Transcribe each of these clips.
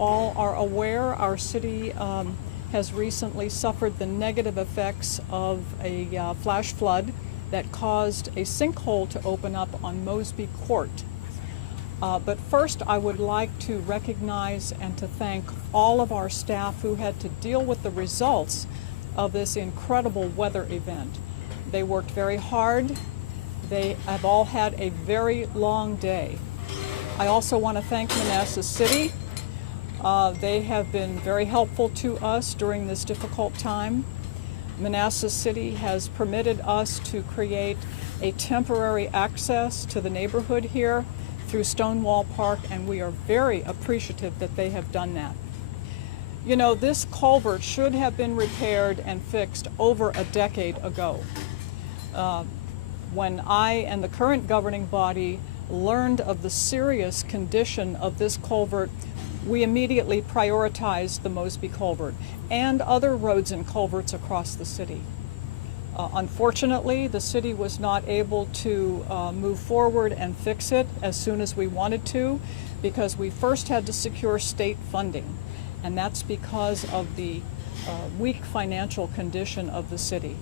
all are aware, our city has recently suffered the negative effects of a flash flood that caused a sinkhole to open up on Mosby Court. But first, I would like to recognize and to thank all of our staff who had to deal with the results of this incredible weather event. They worked very hard. They have all had a very long day. I also want to thank Manassas City. They have been very helpful to us during this difficult time. Manassas City has permitted us to create a temporary access to the neighborhood here through Stonewall Park, and we are very appreciative that they have done that. You know, this culvert should have been repaired and fixed over a decade ago. When I and the current governing body learned of the serious condition of this culvert, we immediately prioritized the Mosby culvert and other roads and culverts across the city. Unfortunately, the city was not able to move forward and fix it as soon as we wanted to, because we first had to secure state funding, and that's because of the weak financial condition of the city.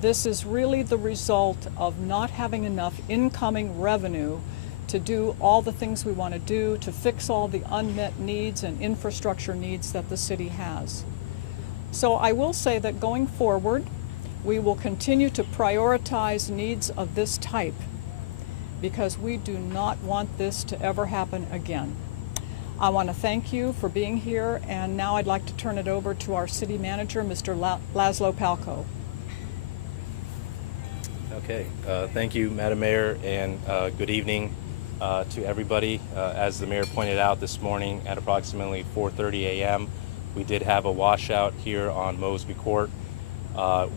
This is really the result of not having enough incoming revenue to do all the things we want to do, to fix all the unmet needs and infrastructure needs that the city has. So I will say that going forward, we will continue to prioritize needs of this type because we do not want this to ever happen again. I want to thank you for being here, and now I'd like to turn it over to our city manager, Mr. Laszlo Palko. Okay, thank you, Madam Mayor, and good evening to everybody. As the mayor pointed out this morning at approximately 4:30 a.m., we did have a washout here on Mosby Court.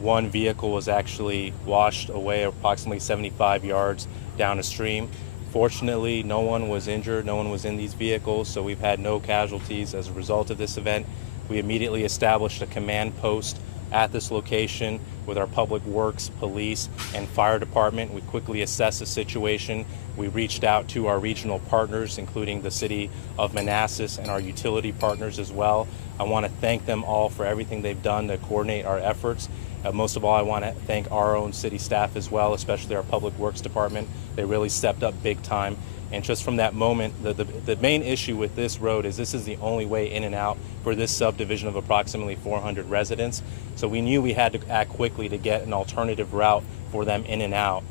One vehicle was actually washed away approximately 75 yards down a stream. Fortunately, no one was injured, no one was in these vehicles, so we've had no casualties as a result of this event. We immediately established a command post at this location with our public works, police, and fire department. We quickly assessed the situation. We reached out to our regional partners, including the city of Manassas and our utility partners as well. I want to thank them all for everything they've done to coordinate our efforts. Most of all, I want to thank our own city staff as well, especially our public works department. They really stepped up big time. And just from that moment, the main issue with this road is this is the only way in and out for this subdivision of approximately 400 residents. So we knew we had to act quickly to get an alternative route for them in and out.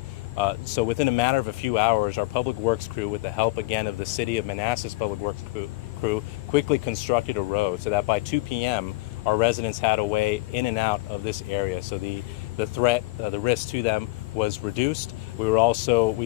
So within a matter of a few hours, our public works crew, with the help again of the city of Manassas public works crew, quickly constructed a road so that by 2 p.m. our residents had a way in and out of this area. So the threat, the risk to them was reduced. We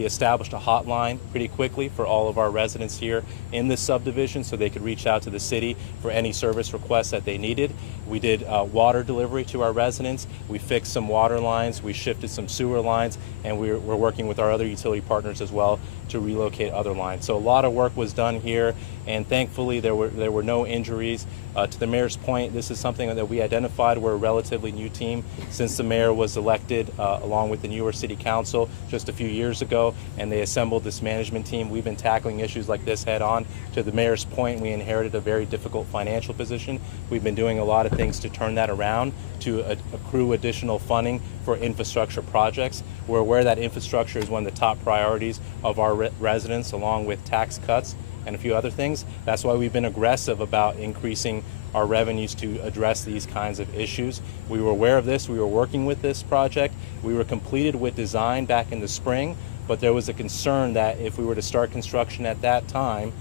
established a hotline pretty quickly for all of our residents here in this subdivision so they could reach out to the city for any service requests that they needed. We did water delivery to our residents. We fixed some water lines, we shifted some sewer lines, and we're working with our other utility partners as well to relocate other lines. So a lot of work was done here, and thankfully there were no injuries. To the mayor's point, this is something that we identified. We're a relatively new team since the mayor was elected along with the newer city council just a few years ago, and they assembled this management team. We've been tackling issues like this head on. To the mayor's point, we inherited a very difficult financial position. We've been doing a lot of things to turn that around, to accrue additional funding for infrastructure projects. We're aware that infrastructure is one of the top priorities of our residents, along with tax cuts and a few other things. That's why we've been aggressive about increasing our revenues to address these kinds of issues. We were aware of this. We were working with this project. We were completed with design back in the spring, but there was a concern that if we were to start construction at that time,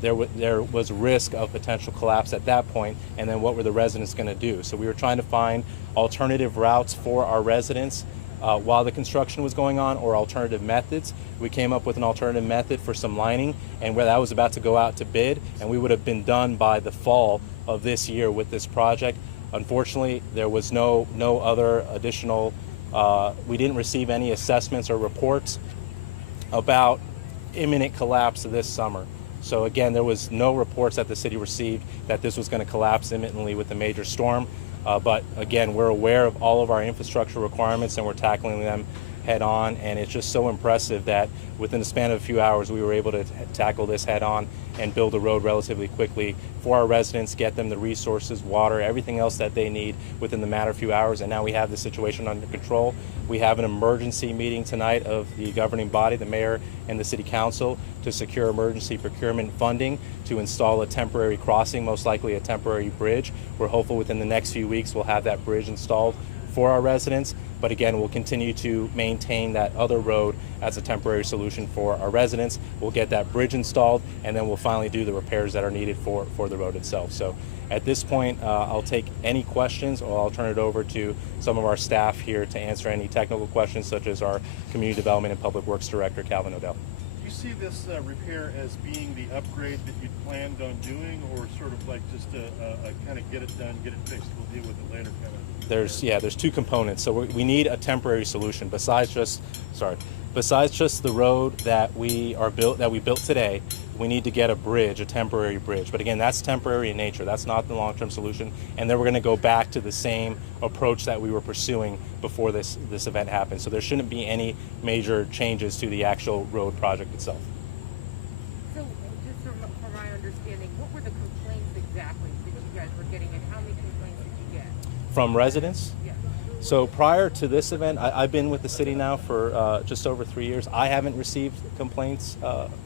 there was risk of potential collapse at that point, and then what were the residents going to do? So we were trying to find alternative routes for our residents while the construction was going on, or alternative methods. We came up with an alternative method for some lining, and where that was about to go out to bid, and we would have been done by the fall of this year with this project. Unfortunately, there was no other additional, we didn't receive any assessments or reports about imminent collapse this summer. So again, there was no reports that the city received that this was going to collapse imminently with a major storm. But again, we're aware of all of our infrastructure requirements and we're tackling them head on. And it's just so impressive that within the span of a few hours, we were able to tackle this head on and build a road relatively quickly for our residents, get them the resources, water, everything else that they need within the matter of few hours. And now we have the situation under control. We have an emergency meeting tonight of the governing body, the mayor and the city council, to secure emergency procurement funding to install a temporary crossing, most likely a temporary bridge. We're hopeful within the next few weeks we'll have that bridge installed for our residents. But again, we'll continue to maintain that other road as a temporary solution for our residents. We'll get that bridge installed, and then we'll finally do the repairs that are needed for the road itself. So at this point, I'll take any questions, or I'll turn it over to some of our staff here to answer any technical questions, such as our Community Development and Public Works Director, Calvin Odell. Do you see this repair as being the upgrade that you planned on doing, or sort of like just a kind of get it done, get it fixed, we'll deal with it later kind of? There's two components. So we need a temporary solution besides just the road that we built today. We need to get a bridge, a temporary bridge. But again, that's temporary in nature. That's not the long-term solution. And then we're going to go back to the same approach that we were pursuing before this event happened. So there shouldn't be any major changes to the actual road project itself. So just from my understanding, what were the complaints exactly that you guys were getting, and how many complaints did you get? From residents? Yeah. So prior to this event, I've been with the city now for just over 3 years. I haven't received complaints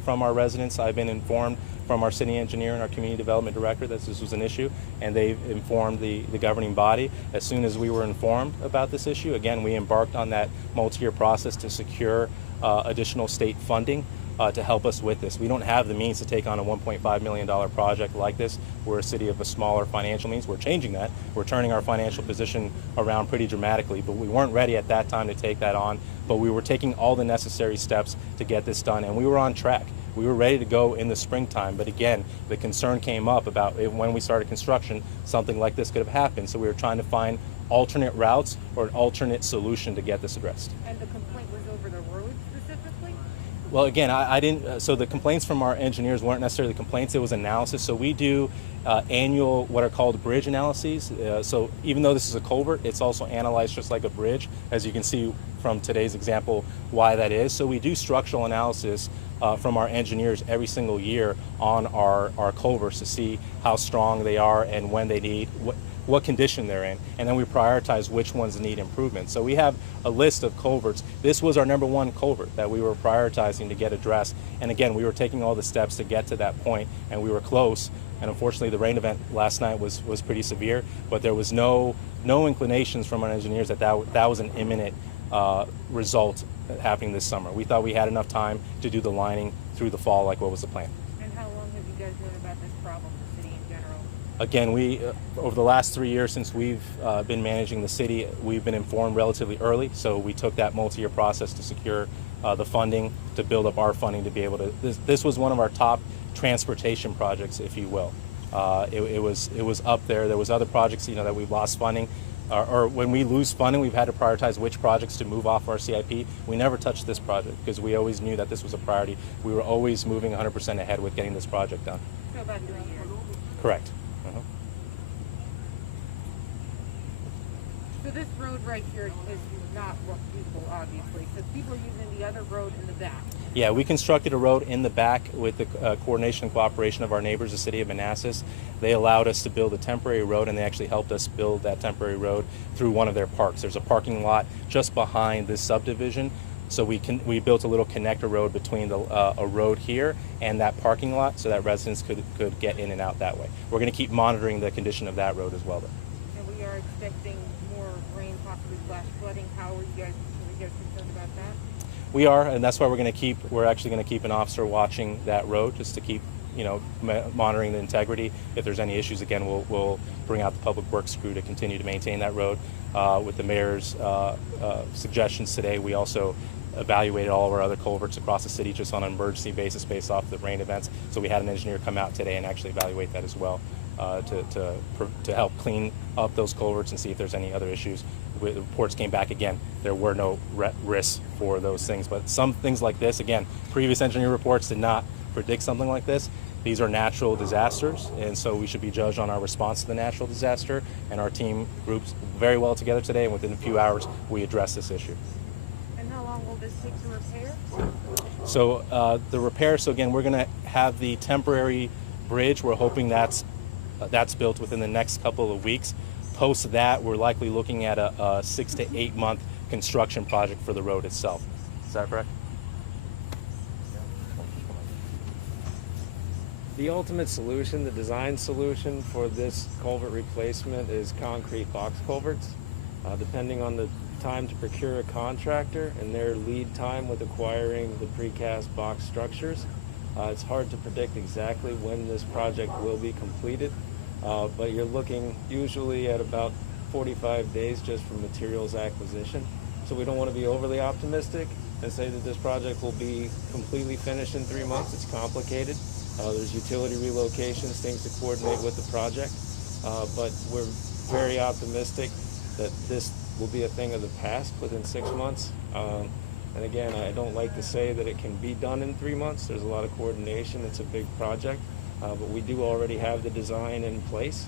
from our residents. I've been informed from our city engineer and our community development director that this was an issue, and they've informed the governing body. As soon as we were informed about this issue, again, we embarked on that multi-year process to secure additional state funding to help us with this. We don't have the means to take on a $1.5 million project like this. We're a city of a smaller financial means. We're changing that. We're turning our financial position around pretty dramatically, but we weren't ready at that time to take that on. But we were taking all the necessary steps to get this done, and we were on track. We were ready to go in the springtime, but again, the concern came up about when we started construction, something like this could have happened. So we were trying to find alternate routes or an alternate solution to get this addressed. And the complaint was over the road specifically? Well, again, I didn't, so the complaints from our engineers weren't necessarily complaints, it was analysis. So we do annual, what are called bridge analyses. So even though this is a culvert, it's also analyzed just like a bridge, as you can see from today's example why that is. So we do structural analysis from our engineers every single year on our culverts to see how strong they are and when they need, what condition they're in, and then we prioritize which ones need improvement. So we have a list of culverts. This was our number one culvert that we were prioritizing to get addressed, and again, we were taking all the steps to get to that point, and we were close. And unfortunately, the rain event last night was pretty severe, but there was no inclinations from our engineers that was an imminent result happening this summer. We thought we had enough time to do the lining through the fall, like what was the plan. And how long have you guys known about this problem, the city in general? Again, we over the last 3 years since we've been managing the city, we've been informed relatively early. So we took that multi-year process to secure the funding, to build up our funding to be able to. This was one of our top transportation projects, if you will. It was up there. There was other projects, that we've lost funding. Or when we lose funding, we've had to prioritize which projects to move off our CIP. We never touched this project because we always knew that this was a priority. We were always moving 100% ahead with getting this project done. So about 3 years. Correct. So this road right here is not walkable, obviously. So people are using the other road in the back. Yeah, we constructed a road in the back with the coordination and cooperation of our neighbors, the city of Manassas. They allowed us to build a temporary road, and they actually helped us build that temporary road through one of their parks. There's a parking lot just behind this subdivision, so we built a little connector road between a road here and that parking lot, so that residents could get in and out that way. We're going to keep monitoring the condition of that road as well, though. And we are expecting more rain, possibly flash flooding. How are you guys concerned about that? We are, and that's why we're actually going to keep an officer watching that road just to keep, monitoring the integrity. If there's any issues, again, we'll bring out the public works crew to continue to maintain that road. With the mayor's suggestions today, we also evaluated all of our other culverts across the city just on an emergency basis based off the rain events. So we had an engineer come out today and actually evaluate that as well to help clean up those culverts and see if there's any other issues. The reports came back again. There were no risks for those things, but some things like this, again, previous engineer reports did not predict something like this. These are natural disasters, and so we should be judged on our response to the natural disaster, and our team groups very well together today, and within a few hours we address this issue. And how long will this take to repair? So the repair, so again, we're going to have the temporary bridge. We're hoping that's built within the next couple of weeks. Post that, we're likely looking at a 6 to 8 month construction project for the road itself. Is that correct? The ultimate solution, the design solution for this culvert replacement is concrete box culverts. Depending on the time to procure a contractor and their lead time with acquiring the precast box structures, it's hard to predict exactly when this project will be completed, but you're looking usually at about 45 days just for materials acquisition. So we don't want to be overly optimistic and say that this project will be completely finished in 3 months. It's complicated. There's utility relocations, things to coordinate with the project, but we're very optimistic that this will be a thing of the past within 6 months. And again, I don't like to say that it can be done in 3 months. There's a lot of coordination. It's a big project, but we do already have the design in place,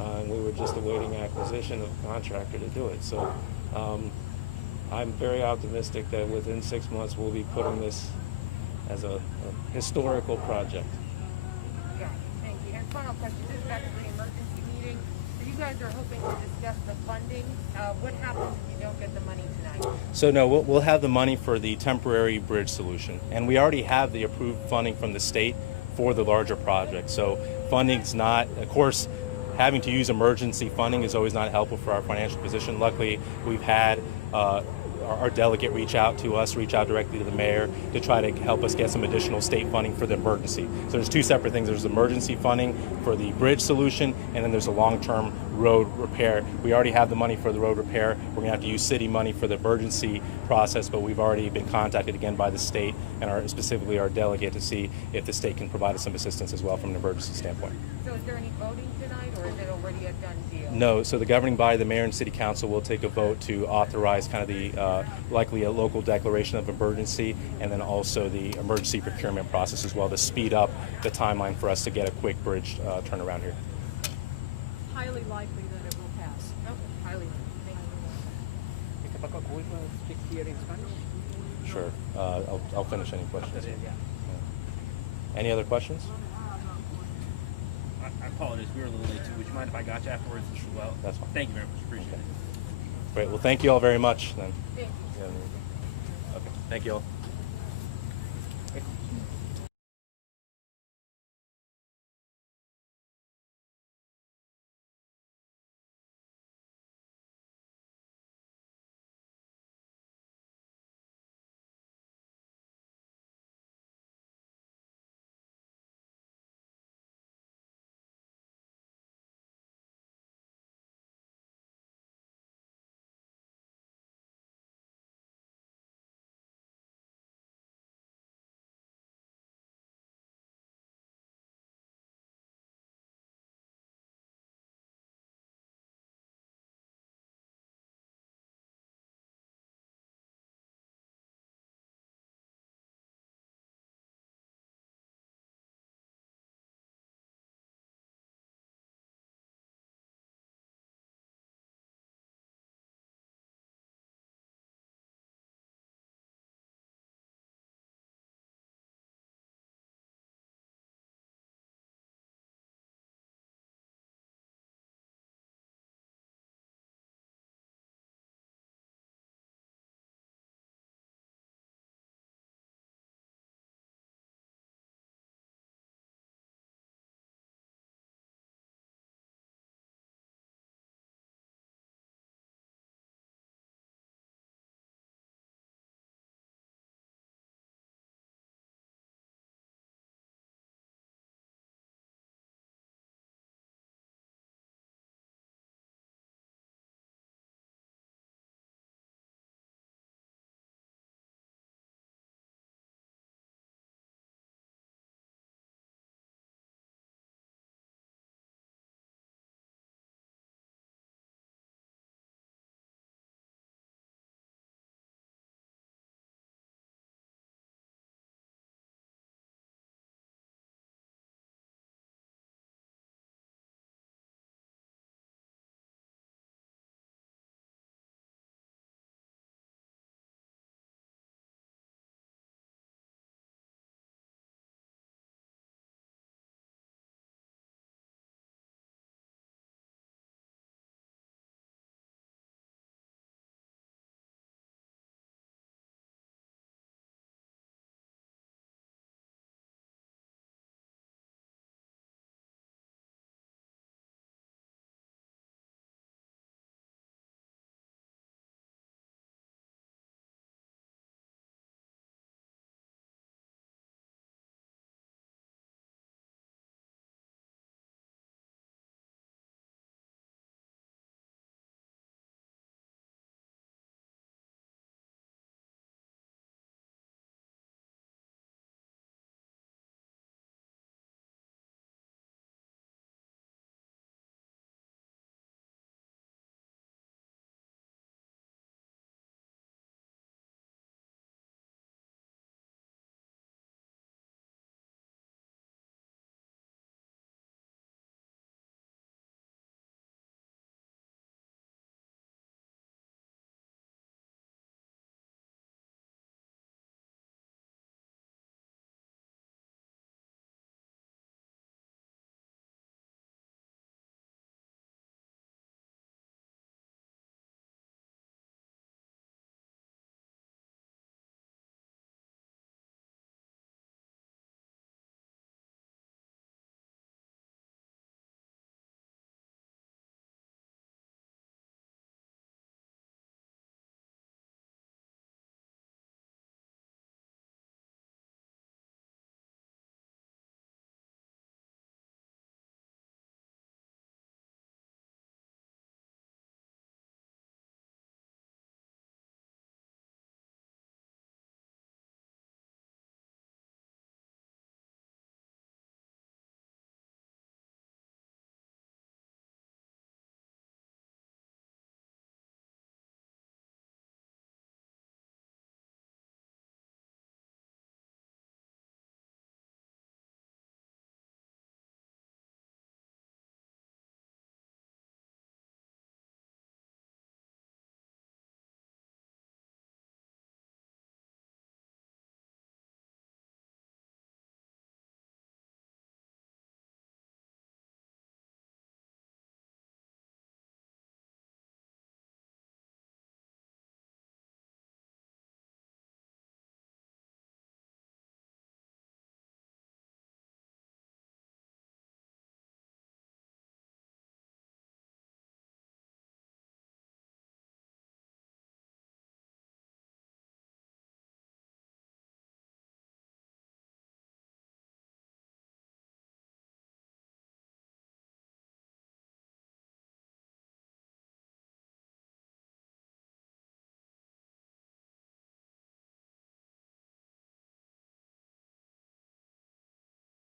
and we were just awaiting acquisition of a contractor to do it. So I'm very optimistic that within 6 months we'll be putting this as a historical project. Got it. Thank you. And final question, this is back to the emergency meeting. So you guys are hoping to discuss the funding. What happens if you don't get the money tonight? So no, we'll have the money for the temporary bridge solution, and we already have the approved funding from the state for the larger project. So funding's not, of course, having to use emergency funding is always not helpful for our financial position. Luckily, we've had our delegate reach out directly to the mayor to try to help us get some additional state funding for the emergency. So there's two separate things. There's emergency funding for the bridge solution, and then there's a long-term road repair. We already have the money for the road repair. We're going to have to use city money for the emergency process, but we've already been contacted again by the state and specifically our delegate to see if the state can provide us some assistance as well from an emergency standpoint. So is there any voting tonight, or is it already a done deal? No, so the governing body, the mayor and city council, will take a vote to authorize kind of the likely a local declaration of emergency, and then also the emergency procurement process as well to speed up the timeline for us to get a quick bridge turnaround here. Highly likely that it will pass. Okay, highly likely. Thank you. Mr. Paco, we will speak here in Spanish. Sure. I'll finish any questions. Any other questions? I apologize, we were a little late too. Would you mind if I got you afterwards as well? That's fine. Thank you very much, appreciate it. Great. Well, thank you all very much then. Thank you. Okay. Thank you all.